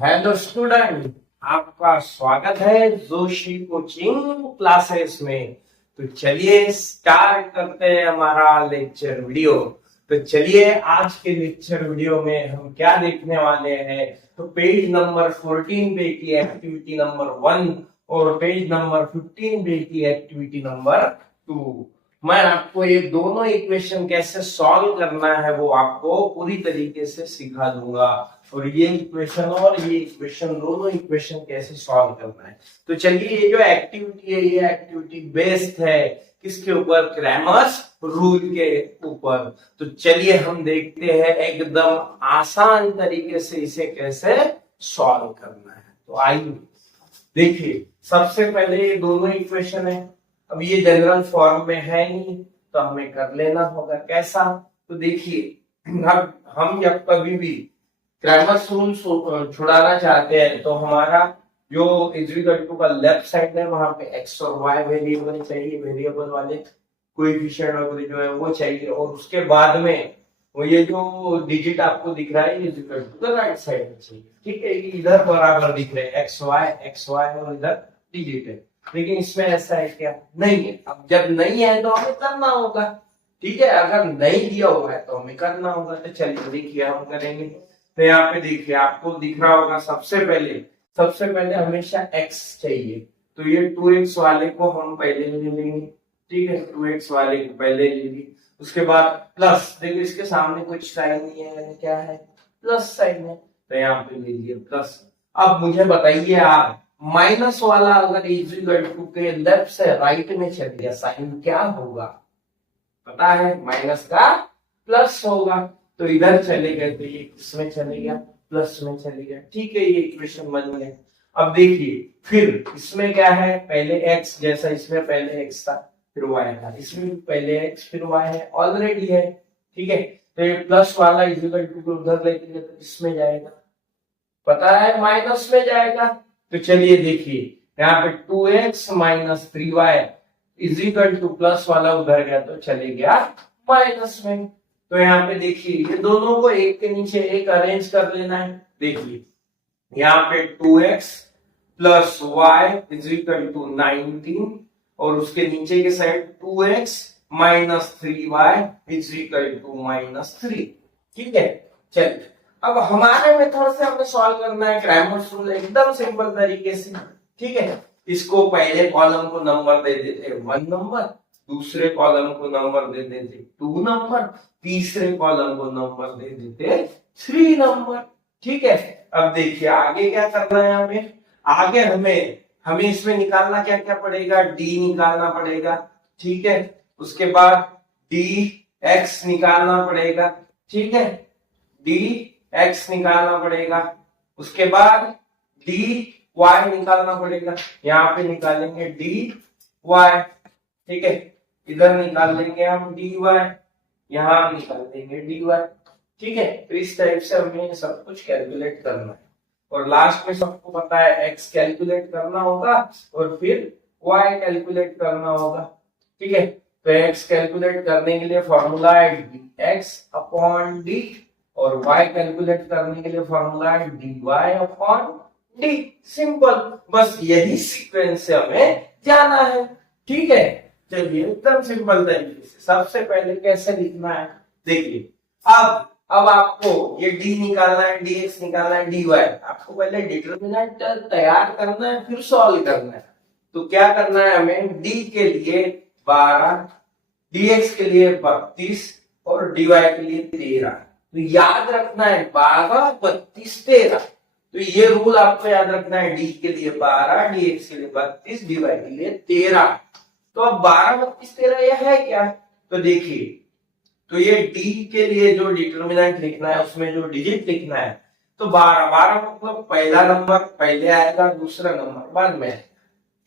Hello student, आपका स्वागत है जोशी कोचिंग क्लासेस में। तो चलिए स्टार्ट करते हैं हमारा लेक्चर वीडियो। तो चलिए आज के लेक्चर वीडियो में हम क्या देखने वाले हैं। तो पेज नंबर 14 पे की एक्टिविटी नंबर 1 और पेज नंबर 15 पे की एक्टिविटी नंबर 2। मैं आपको ये दोनों इक्वेशन कैसे सॉल्व करना है वो आपको पूरी तरीके से सिखा दूंगा। और ये इक्वेशन और ये इक्वेशन, दोनों इक्वेशन कैसे सॉल्व करना है। तो चलिए, ये जो एक्टिविटी है ये एक्टिविटी बेस्ड है किसके ऊपर? क्रैमर्स रूल के ऊपर। तो चलिए हम देखते हैं एकदम आसान तरीके से इसे कैसे सॉल्व करना है। तो आइए देखिए, सबसे पहले ये दोनों इक्वेशन है। अब ये जनरल फॉर्म में है नहीं तो हमें कर लेना होगा कैसा। तो देखिए, हम जब कभी भी क्रैमर्स रूल छुड़ाना चाहते हैं तो हमारा जो इक्वल टू का लेफ्ट साइड है वहां पे एक्स और वाई वेरिएबल चाहिए, वेरिएबल वाले कोएफिशिएंट वगैरह जो है वो चाहिए। और उसके बाद में वो ये जो डिजिट आपको दिख रहा है equal to the right side में चाहिए। ठीक है, इधर बराबर दिख रहे हैं एक्स वाई और इधर डिजिट है। लेकिन इसमें ऐसा है क्या? नहीं है। अब जब नहीं है तो हमें करना होगा। ठीक है, अगर नहीं दिया हुआ है तो हमें करना होगा। तो चलिए देखिए हम करेंगे। तो यहाँ पे देखिए आपको दिख रहा होगा सबसे पहले हमेशा x चाहिए। तो ये 2x वाले को हम पहले ले लेंगे। ठीक है, 2x वाले को पहले ले लेंगे। उसके बाद प्लस, देखो इसके सामने कुछ साइन नहीं है, क्या है? प्लस साइन है। तो यहाँ पे ले लिया प्लस। अब मुझे बताइए आप, माइनस वाला अगर इक्वल टू के लेफ्ट से राइट में चल गया साइन क्या होगा? पता है, माइनस का प्लस होगा। तो इधर चले गए तो ये किसमें चले गया? प्लस में चले गया। ठीक है, ये इक्वेशन बन गया। अब देखिए फिर इसमें क्या है? पहले x, जैसा इसमें पहले x था फिर y था, इसमें पहले x फिर y है, ऑलरेडी है। ठीक है, तो ये प्लस वाला इक्वल टू को उधर लेके तो इसमें जाएगा, पता है माइनस में जाएगा। तो चलिए देखिए यहाँ पे 2x minus 3y is equal two plus वाला उधर गया तो चले गया माइनस में। तो यहाँ पे देखिए ये दोनों को एक के नीचे एक अरेंज कर लेना है। देखिए यहाँ पे 2x plus y is equal to 19 और उसके नीचे के side 2x minus 3y is equal to minus 3। ठीक है, चलिए अब हमारे मेथड से हमें सॉल्व करना है क्रैमर्स रूल एकदम सिंपल तरीके से। ठीक है, इसको पहले कॉलम को नंबर दे देते 1 नंबर, दूसरे कॉलम को नंबर दे देते 2 नंबर, तीसरे कॉलम को नंबर दे देते 3 नंबर। ठीक है, अब देखिए आगे क्या करना है हमें। आगे हमें इसमें निकालना क्या क्या पड़ेगा? डी निकालना पड़ेगा। ठीक है, उसके बाद डी एक्स निकालना पड़ेगा। ठीक है, डी एक्स निकालना पड़ेगा। उसके बाद डी वाई निकालना पड़ेगा। यहाँ पे निकालेंगे डी वाई। ठीक है, इधर निकाल लेंगे हम डी वाई, यहाँ निकाल देंगे डी वाई। ठीक है, तो इस टाइप से हमें सब कुछ कैलकुलेट करना है। और लास्ट में सबको पता है एक्स कैलकुलेट करना होगा और फिर वाई कैलकुलेट करना होगा। ठीक है, तो एक्स कैलकुलेट करने के लिए फॉर्मूला है एक्स अपॉन डी और y कैलकुलेट करने के लिए फॉर्मूला है dy अपॉन डी। सिंपल, बस यही सीक्वेंस से हमें जाना है। ठीक है, चलिए एकदम सिंपल तरीके से सबसे पहले कैसे लिखना है देखिए। अब आपको ये d निकालना है, dx निकालना है, dy आपको पहले डिटरमिनेंट तैयार करना है फिर सॉल्व करना है। तो क्या करना है हमें? d के लिए 12, dx के लिए 32 और dy के लिए 13। तो याद रखना है 12, 32, 13। तो ये रूल आपको याद रखना है, डी के लिए 12, dx के लिए 32, dy के लिए 13। तो अब 12, 32, 13 यह है क्या? तो देखिए, तो ये डी के लिए जो डिटरमिनेंट लिखना है उसमें जो डिजिट लिखना है, तो 12 मतलब पहला नंबर पहले आएगा, दूसरा नंबर बाद में आएगा।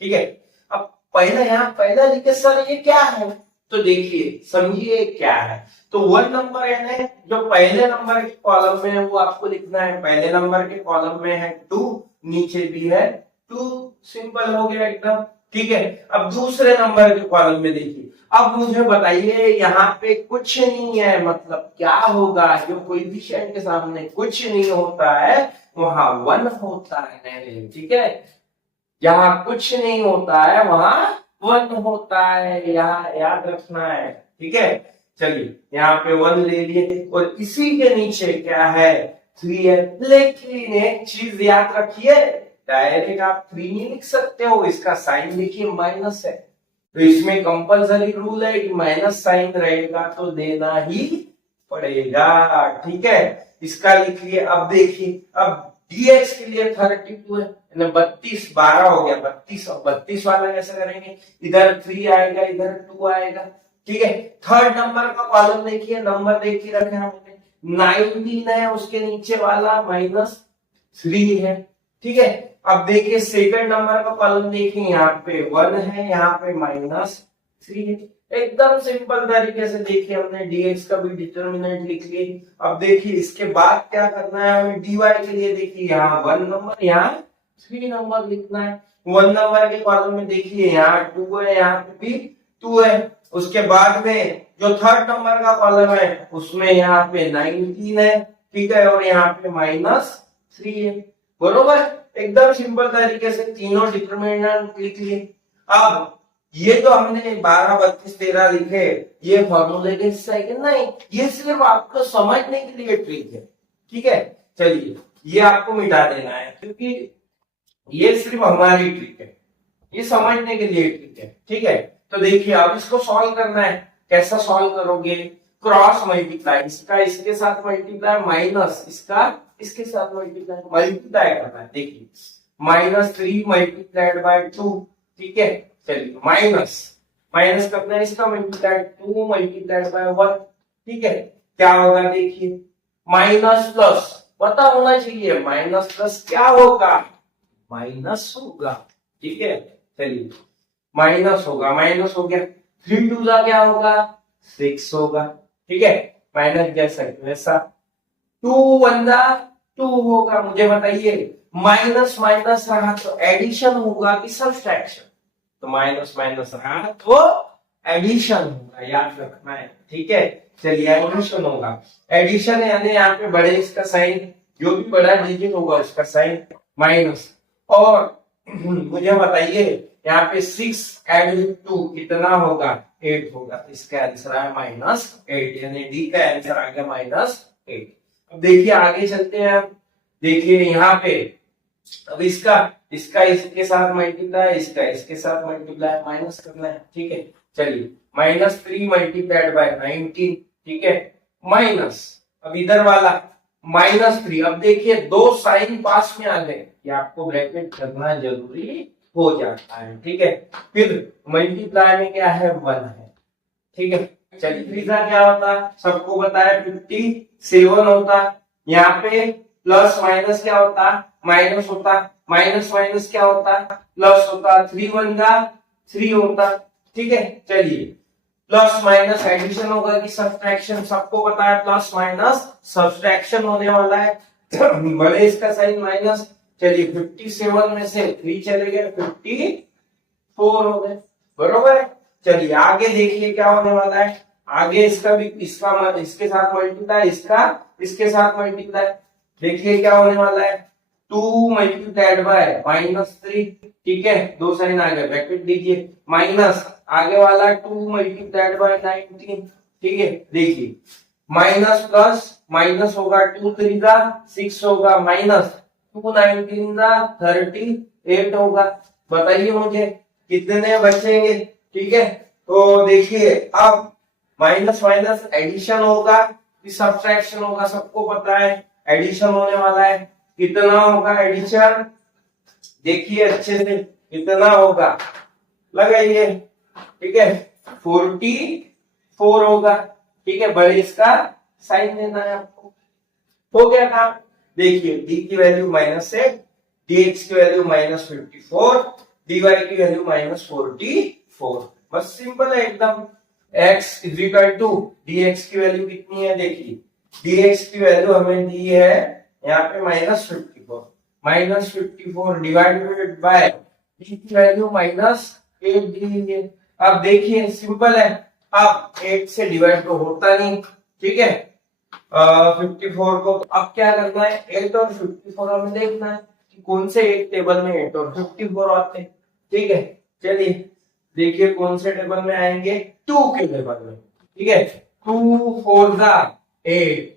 ठीक है, अब पहला यहाँ पहला लिखे सर ये क्या है? तो देखिए समझिए क्या है। तो 1 नंबर यानी जो पहले नंबर के कॉलम में है वो आपको लिखना है। पहले नंबर के कॉलम में है 2, नीचे भी है 2, सिंपल हो गया एकदम। ठीक है, अब दूसरे नंबर के कॉलम में देखिए। अब मुझे बताइए यहाँ पे कुछ नहीं है, मतलब क्या होगा? जो कोएफिशिएंट के सामने कुछ नहीं होता है वहां 1 होता है, ठीक है। जहां कुछ नहीं होता है वहां 1 होता है, यहाँ याद रखना है, ठीक है। चलिए यहाँ पे 1 ले लिए और इसी के नीचे क्या है, 3 है। लेकिन एक चीज याद रखिए, डायरेक्ट आप 3 नहीं लिख सकते हो, इसका साइन देखिए माइनस है, तो इसमें कंपलसरी रूल है कि माइनस साइन रहेगा तो देना ही पड़ेगा, ठीक है। इसका लिखिए। अब देखिए, अब dx के लिए 32 है, 32 12 हो गया 32, और 32 वाला कैसे करेंगे, इधर 3 आएगा इधर 2 आएगा, ठीक है। थर्ड नंबर का कॉलम देखिए, नंबर देखिए रखे हमने 19 है, उसके नीचे वाला -3 है, ठीक है। अब देखिए सेकंड नंबर का कॉलम देखिए, यहाँ पे 1 है, यहाँ पे -3 है। एकदम सिंपल तरीके से देखिए हमने dx का भी डिटर्मिनेंट लिख लिए। अब देखिए इसके बाद क्या करना है हमें, dy के लिए देखिए यहाँ 1 नंबर, यहाँ 3 नंबर लिखना है। 1 नंबर के कॉलम में देखिए यहाँ 2 है, यहाँ पे भी 2 है। उसके बाद में जो थर्ड नंबर का कॉलम है उसमें यहाँ पे 19 है, ठीक है, और यहाँ पे -3 है, बरोबर। एकदम सिंपल तरीके से तीनों डिटर्मिनेंट लिख लिए। अब ये तो हमने 12 32 13 लिखे, ये फॉर्मूले के सेकंड नहीं, ये सिर्फ आपको समझने के लिए ट्रिक है, ठीक है। चलिए ये आपको मिटा देना है, क्योंकि ये सिर्फ हमारी ट्रिक है, ये समझने के लिए ट्रिक है, ठीक है। तो देखिए अब इसको सॉल्व करना है। कैसा सॉल्व करोगे, क्रॉस मल्टीप्लाई, इसका इसके साथ मल्टीप्लाई, माइनस इसका इसके साथ मल्टीप्लाई करना है। देखिए -3 मल्टीप्लाइड बाय 2, ठीक है। चलिए माइनस करना है, इसका मल्टीप्लाई 2 मल्टीप्लाइड बाय 1, ठीक है। क्या होगा देखिए, माइनस प्लस, पता होना चाहिए माइनस प्लस क्या होगा, माइनस होगा, ठीक है। चलिए माइनस होगा, माइनस हो गया, 3 2 जा क्या होगा 6 होगा, ठीक है। माइनस जैसा वैसा, 2 1 जा 2 होगा। मुझे बताइए माइनस माइनस रहा तो एडिशन होगा कि सब्सट्रैक्शन, तो माइनस माइनस रहा तो एडिशन होगा, याद रखना है, ठीक है। चलिए एडिशन होगा, एडिशन यानी यहाँ पे बड़े इसका साइन, जो भी बड़ा डिजिट होगा उसका साइन माइनस। और मुझे बताइए यहाँ पे 6 ऐड 2 कितना होगा, 8 होगा, तो इसका आंसर है -8, यानी डी का आंसर आ गया -8। अब देखिए आगे चलते हैं हम। देखिए यहाँ पे अब इसका इसके साथ मल्टीप्लाई, इसका इसके साथ मल्टीप्लाई, माइनस करना है, ठीक है। चलिए -3 मल्टीप्लाइड बाय 19, ठीक है, माइनस, अब इधर वाला -3। अब देखिए दो साइन पास में आ गए, ये आपको ब्रैकेट करना जरूरी हो जाता है, ठीक है। फिर मल्टीप्लाई में क्या है 1 है, ठीक है। चलिए तीसरा क्या होता, सबको बताया 57 होता। यहाँ पे प्लस माइनस क्या होता, माइनस होता, माइनस माइनस क्या होता, प्लस होता, 3 1 जा 3 होता, ठीक है। चलिए प्लस माइनस एडिशन होगा कि सब्सट्रैक्शन, सबको पता है प्लस माइनस सब्सट्रैक्शन होने वाला है, बड़े इसका साइन माइनस। चलिए 57 में से 3 चले गए, 54 हो गए, बरोबर। चलिए आगे देखिए क्या होने वाला है, आगे इसका भी इसके साथ मल्टीप्लाई, इसका इसके साथ मल्टीप्लाई। देखिए क्या होने वाला है, 2 मल्टीप्लाइड बाय -3, ठीक है, दो साइन आ गए, ब्रैकेट दीजिए, माइनस आगे वाला 2 मल्टीप्लाइड बाय 19, ठीक है। देखिए माइनस प्लस माइनस होगा, 2 3 जा 6 होगा, माइनस 2 19 जा 38 होगा। बताइए मुझे कितने बचेंगे, ठीक है। तो देखिए अब माइनस माइनस एडिशन होगा कि सब्सट्रैक्शन होगा, सबको पता है एडिशन होने वाला है। कितना होगा एडिशन, देखिए अच्छे से कितना होगा, लगाइए, ठीक है, 44 होगा, ठीक है। बड़े इसका साइन देना है आपको, हो गया काम। देखिए d की वैल्यू -8, dx की वैल्यू -54, dy की वैल्यू -44, बस सिंपल है एकदम। x dx की वैल्यू कितनी है, देखिए dx की वैल्यू हमें दी है यहाँ पे -54 डिवाइडेड बाय d की वैल्यू -8 दी है। अब देखिए सिंपल है, अब 8 से डिवाइड तो होता नहीं, ठीक है, 54 को अब क्या करना है, 8 और 54 हमें देखना है कि कौन से एक टेबल में 8 और 54 आते हैं। ठीक है, चलिए देखिए कौन से टेबल में आएंगे, 2 के टेबल में। ठीक है, 2 4 जा 8,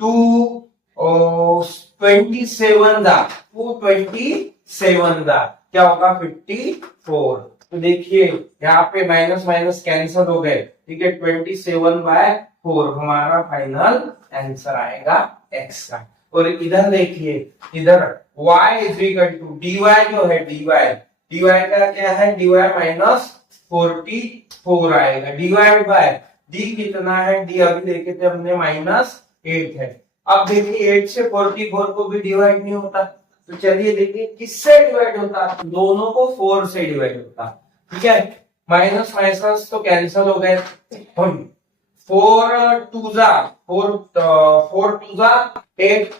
2 27 जा 227 जा क्या होगा 54। तो देखिए यहाँ पे माइनस माइनस कैंसिल हो गए। ठीक है, 27/4 हमारा फाइनल आंसर आएगा एक्स का। और इधर देखिए, इधर y is equal to dy जो है dy का क्या है, dy -44 आएगा। डिवाइड बाय डी कितना है, डी अभी देखे थे हमने -8 है। अब देखिए 8 से 44 को भी डिवाइड नहीं होता, तो चलिए देखिए किससे डिवाइड होता, दोनों को 4 से डिवाइड होता। ठीक है, माइनस माइनस तो कैंसिल हो गए, 4 2 जा 4 2 जा 8,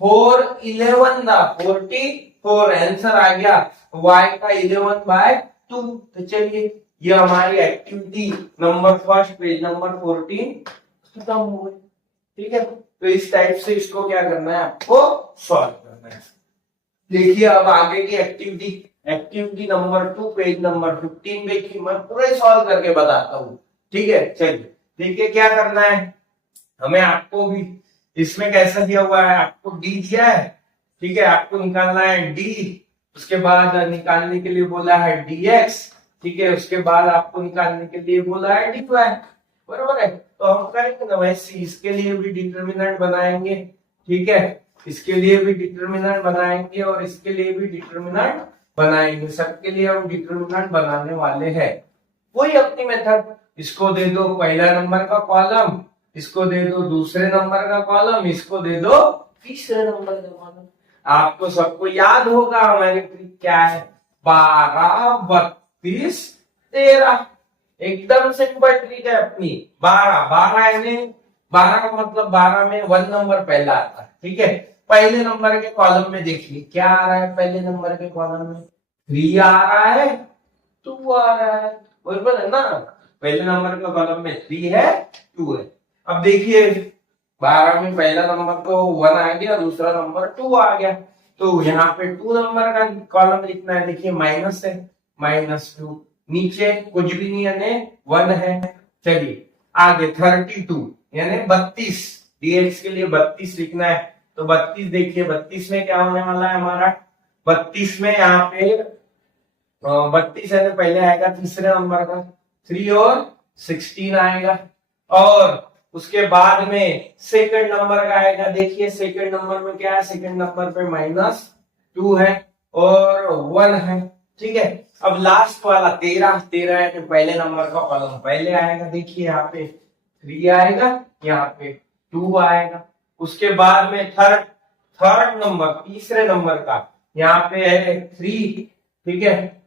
4 11 जा 44, आंसर आ गया y का 11/2। तो चलिए ये हमारी activity number first page number 14 खत्म हो गई। ठीक है, तो इस टाइप से इसको क्या करना है, आपको सॉल्व करना है। देखिए अब आगे की एक्टिविटी नंबर 2 पेज नंबर 15 देखिए, मैं पूरे सॉल्व करके बताता हूँ। ठीक है, चलिए देखिए क्या करना है हमें, आपको भी इसमें कैसा दिया हुआ है, आपको डी दिया है। ठीक है, आपको निकालना है डी, उसके बाद निकालने के लिए बोला है dx। ठीक है, उसके बाद आपको निकालने के लिए बोला है dy, बरोबर है। तो हम करेंगे ना वैसे, इसके लिए भी डिटर्मिनेंट बनाएंगे। ठीक है, इसके लिए भी डिटर्मिनेंट बनाएंगे और इसके लिए भी डिटर्मिनेंट बनाएंगे, सबके लिए हम डिटर्मिनेंट बनाने वाले हैं। वही अपनी मेथड, इसको दे दो पहला नंबर का कॉलम, इसको दे दो दूसरे नंबर का कॉलम, इसको दे दो तीसरे नंबर का कॉलम। आपको सबको याद होगा हमारी ट्रिक क्या है, 12 32 13। एकदम सिंपल ट्रिक है अपनी। 12 यानी 12 का मतलब 12 में 1 नंबर पहला आता है। ठीक है, पहले नंबर के कॉलम में देखिए क्या आ रहा है, पहले नंबर के कॉलम में 3 आ रहा है, 2 आ रहा है, बराबर है ना। पहले नंबर के कॉलम में 3 है, 2 है। अब देखिए 12 में पहला नंबर तो 1 आ गया, दूसरा नंबर 2 आ गया, तो यहाँ पे 2 नंबर का कॉलम लिखना है। देखिए माइनस है, -2, नीचे कुछ भी नहीं यानी 1 है। चलिए आगे 32 यानी 32, dx के लिए 32 लिखना है। तो 32 देखिए 32 में क्या होने वाला है हमारा, 32 में यहाँ पे 32 है, पहले आएगा तीसरे नंबर का 3 और 16 आएगा, और उसके बाद में सेकंड नंबर का आएगा। देखिए सेकंड नंबर में क्या है, सेकंड नंबर पे -2 है और 1 है। ठीक है, अब लास्ट वाला 13 है, तो पहले नंबर का कॉलम पहले आएगा। देखिए यहाँ पे 3 आएगा, यहाँ पे 2 आएगा। उसके बाद में थर्ड नंबर तीसरे नंबर का यहाँ पे है 3। ठीक है,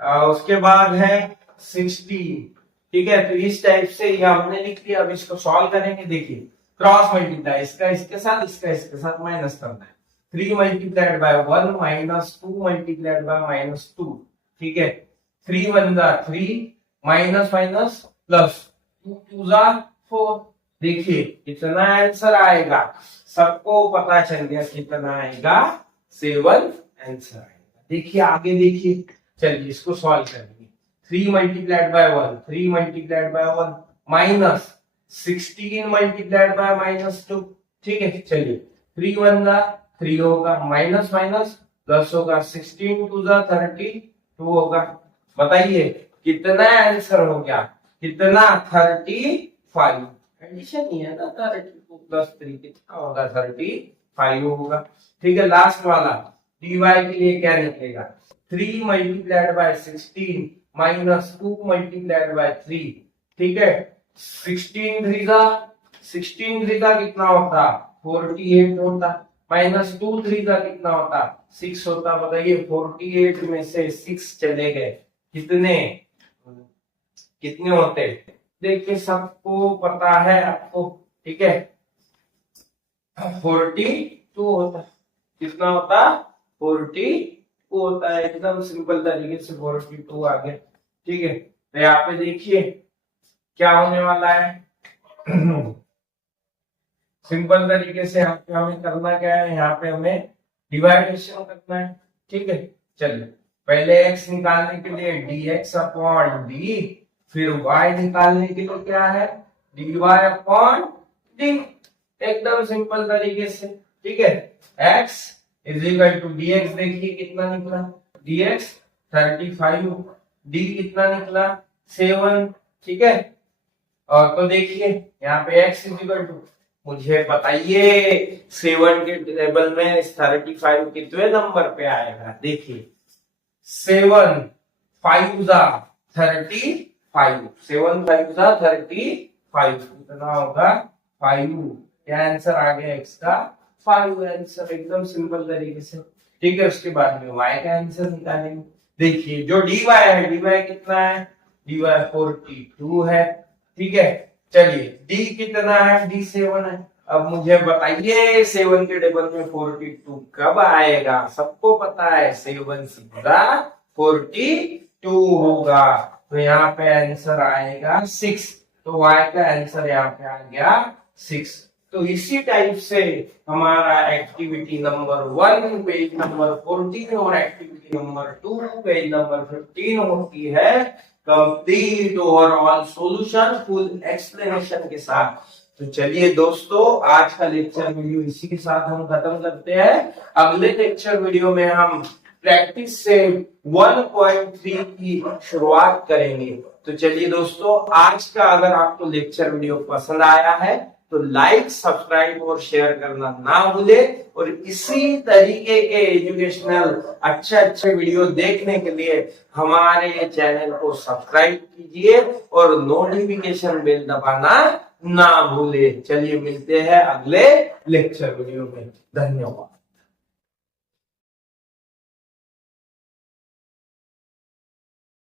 उसके बाद है 16। ठीक है, तो इस टाइप से ये हमने लिख लिया। अब इसको सॉल्व करेंगे। देखिए क्रॉस मल्टीप्लाई, इसका इसके साथ, इसका इसके साथ माइनस करना है। 3 मल्टीप्लाइड बाय 1 -2 मल्टीप्लाइड बाय -2। ठीक है, 3 1 जा 3, माइनस माइनस प्लस 2 2 जा 4। देखिए कितना आंसर आएगा, सबको पता चल गया कितना आएगा, 7 आंसर आएगा। देखिए आगे देखिए, चलिए इसको सॉल्व करेंगे। 3 multiplied by 1, 3 multiplied by 1 minus 16 multiplied by -2। ठीक है, चलिए 3 1 जा 3 होगा, माइनस माइनस प्लस होगा, 16 2 जा 32 होगा। बताइए कितना आंसर हो गया, कितना, 35। एडिशन ही है ना, 32 प्लस 3 कितना होगा, 35 होगा। ठीक है, लास्ट वाला dy के लिए क्या निकलेगा, 3 मल्टीप्लाइड बाय 16 -2 मल्टीप्लाइड बाय 3। ठीक है, 16 3 का कितना होता, 48 होता, -2 3 का कितना होता, 6 होता। बताइए 48 में से 6 चले गए, कितने होते, देखिए सबको पता है आपको। ठीक है, 42 होता, कितना होता, 42 होता है। एकदम सिंपल तरीके से 42 आ गया। ठीक है, तो यहाँ पे देखिए क्या होने वाला है, सिंपल तरीके से हमें करना क्या है, यहाँ पे हमें डिवाइडेशन करना है। ठीक है, चलिए पहले x निकालने के लिए dx अपॉन डी, फिर y निकालने के लिए क्या है dy अपॉन डी, एकदम सिंपल तरीके से। ठीक है, x is equal to dx, देखिए कितना निकला dx 35, d कितना निकला 7। ठीक है, और तो देखिए यहाँ पे x इज इक्वल टू, मुझे बताइए 7 के टेबल में 35 कितने नंबर पे आएगा। देखिए 7 5 जा 35, 7 5 जा 35, कितना होगा 5। क्या आंसर आ गया x का 5 आंसर, एकदम सिंपल तरीके से। ठीक है, उसके बाद में y का आंसर निकालेंगे। देखिए जो dy है, dy कितना है, dy 42 है। ठीक है, चलिए d कितना है, d 7 है। अब मुझे बताइए 7 के टेबल में 42 कब आएगा। सबको पता है 7 सीधा 42 होगा, तो यहाँ पे आंसर आएगा 6। तो y का आंसर यहाँ पे आ गया 6। तो इसी टाइप से हमारा एक्टिविटी नंबर 1 पेज नंबर 14 और एक्टिविटी नंबर 2 पेज नंबर 15 होती है complete overall solution full explanation के साथ। तो चलिए दोस्तों, आज का लेक्चर वीडियो इसी के साथ हम खत्म करते हैं। अगले लेक्चर वीडियो में हम प्रैक्टिस से 1.3 की शुरुआत करेंगे। तो चलिए दोस्तों, आज का अगर आपको लेक्चर वीडियो पसंद आया है तो लाइक, सब्सक्राइब और शेयर करना ना भूले, और इसी तरीके के एजुकेशनल अच्छे वीडियो देखने के लिए हमारे चैनल को सब्सक्राइब कीजिए और नोटिफिकेशन बेल दबाना ना भूले। चलिए मिलते हैं अगले लेक्चर वीडियो में। धन्यवाद।